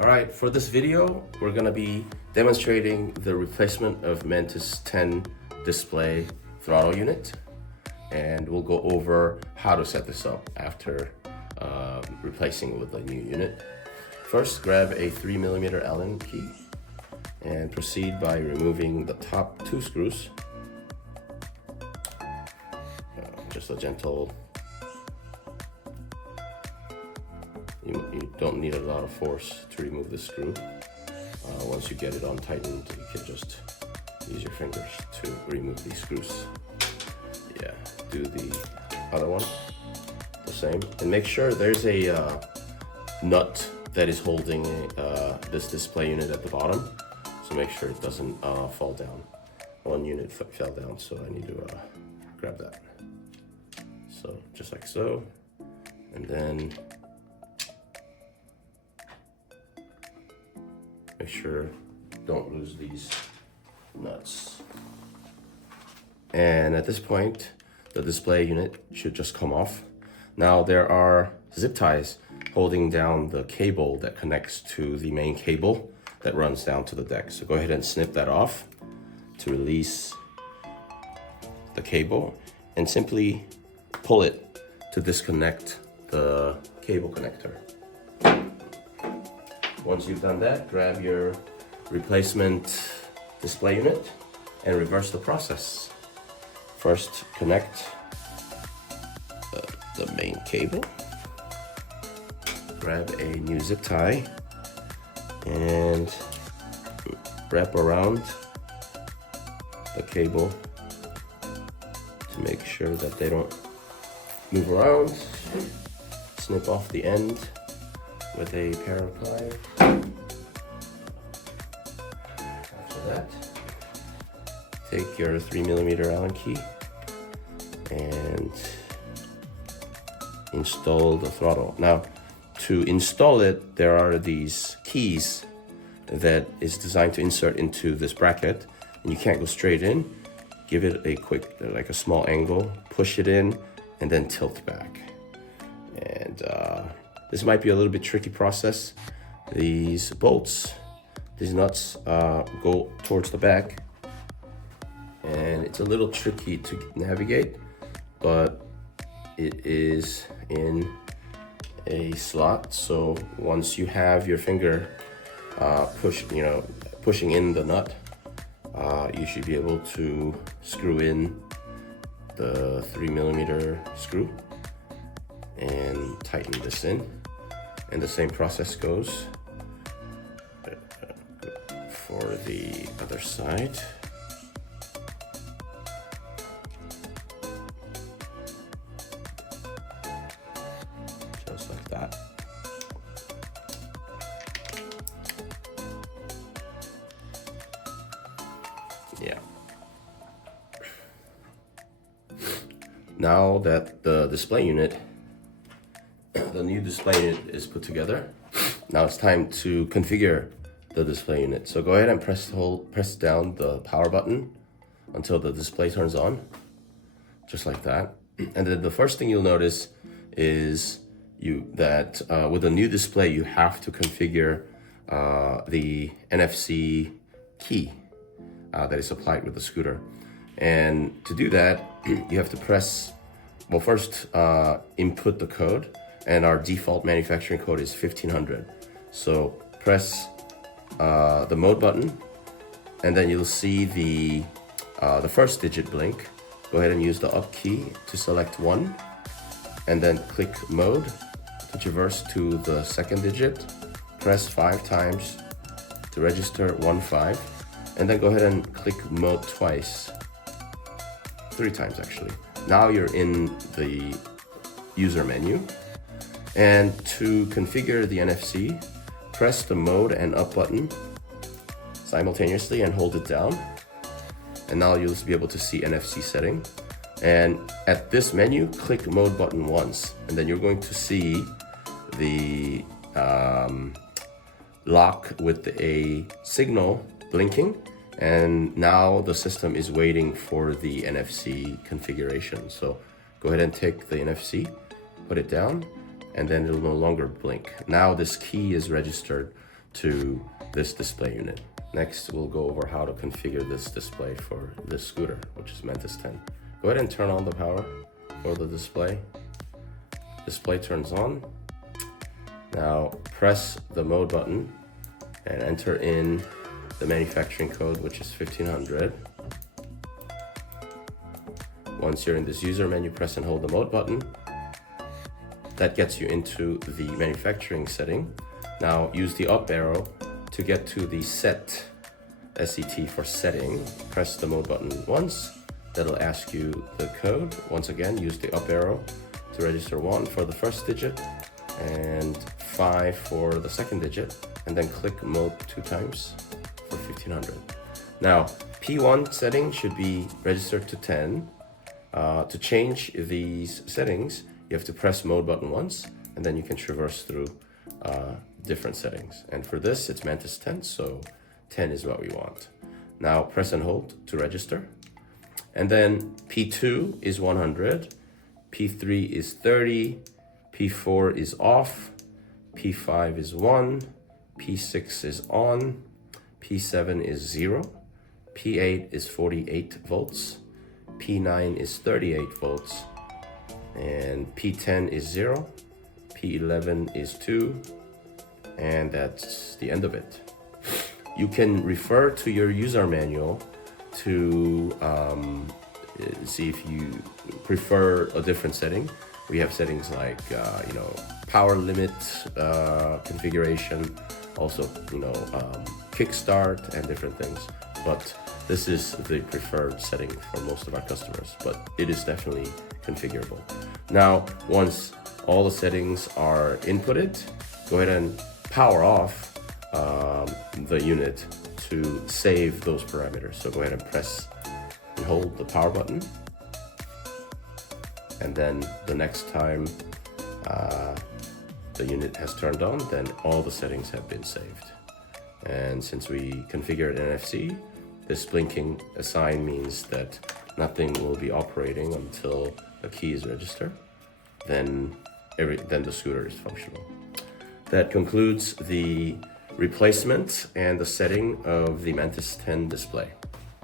All right, for this video, we're gonna be demonstrating the replacement of Mantis10 display throttle unit, and we'll go over how to set this up after replacing with a new unit. First, grab a 3mm Allen key and proceed by removing the top two screws. Just a gentle, you don't need a lot of force to remove the screw. Once you get it on tightened, you can just use your fingers to remove these screws. Yeah, do the other one the same, and make sure there's a nut that is holding this display unit at the bottom, so make sure it doesn't fall down. One unit fell down, so I need to grab that. So just like so, and then make sure don't lose these nuts. And at this point, the display unit should just come off. Now there are zip ties holding down the cable that connects to the main cable that runs down to the deck. So go ahead and snip that off to release the cable, and simply pull it to disconnect the cable connector. Once you've done that, grab your replacement display unit and reverse the process. First, connect the main cable. Grab a new zip tie and wrap around the cable to make sure that they don't move around. Snip off the end with a pair of pliers. After that, take your 3mm Allen key and install the throttle. Now, to install it, there are these keys that is designed to insert into this bracket, and you can't go straight in. Give it a quick, like a small angle, push it in, and then tilt back. And this might be a little bit tricky process. These bolts, these nuts go towards the back, and it's a little tricky to navigate, but it is in a slot. So once you have your finger pushing in the nut, you should be able to screw in the 3mm screw and tighten this in. And the same process goes for the other side. Just like that. Yeah. Now that the display unit, the new display unit is put together, now it's time to configure the display unit. So go ahead and press down the power button until the display turns on, just like that. And then the first thing you'll notice is with a new display, you have to configure the NFC key that is applied with the scooter. And to do that, you have to press, well, first input the code, and our default manufacturing code is 1500. So press the mode button, and then you'll see the first digit blink. Go ahead and use the up key to select 1, and then click mode to traverse to the second digit. Press 5 times to register 15, and then go ahead and click mode twice, 3 times actually. Now you're in the user menu, and to configure the NFC, press the mode and up button simultaneously and hold it down, and now you'll be able to see NFC setting. And at this menu, click mode button once, and then you're going to see the lock with a signal blinking, and now the system is waiting for the NFC configuration. So go ahead and take the NFC, put it down, and then it'll no longer blink. Now this key is registered to this display unit. Next, we'll go over how to configure this display for this scooter, which is Mantis10. Go ahead and turn on the power for the display. Display turns on. Now press the mode button and enter in the manufacturing code, which is 1500. Once you're in this user menu, press and hold the mode button. That gets you into the manufacturing setting. Now use the up arrow to get to the set, SET for setting. Press the mode button once. That'll ask you the code. Once again, use the up arrow to register 1 for the first digit and 5 for the second digit, and then click mode 2 times for 1500. Now, P1 setting should be registered to 10. To change these settings, you have to press mode button once, and then you can traverse through different settings. And for this, it's Mantis10, so 10 is what we want. Now press and hold to register. And then P2 is 100, P3 is 30, P4 is off, P5 is 1, P6 is on, P7 is 0, P8 is 48 volts, P9 is 38 volts, and P10 is 0, P11 is 2, and that's the end of it. You can refer to your user manual to see if you prefer a different setting. We have settings like power limit configuration, also kickstart and different things. But this is the preferred setting for most of our customers, but it is definitely configurable. Now, once all the settings are inputted, go ahead and power off the unit to save those parameters. So go ahead and press and hold the power button, and then the next time the unit has turned on, then all the settings have been saved. And since we configured NFC, this blinking sign means that nothing will be operating until a key is registered. Then the scooter is functional. That concludes the replacement and the setting of the Mantis10 display.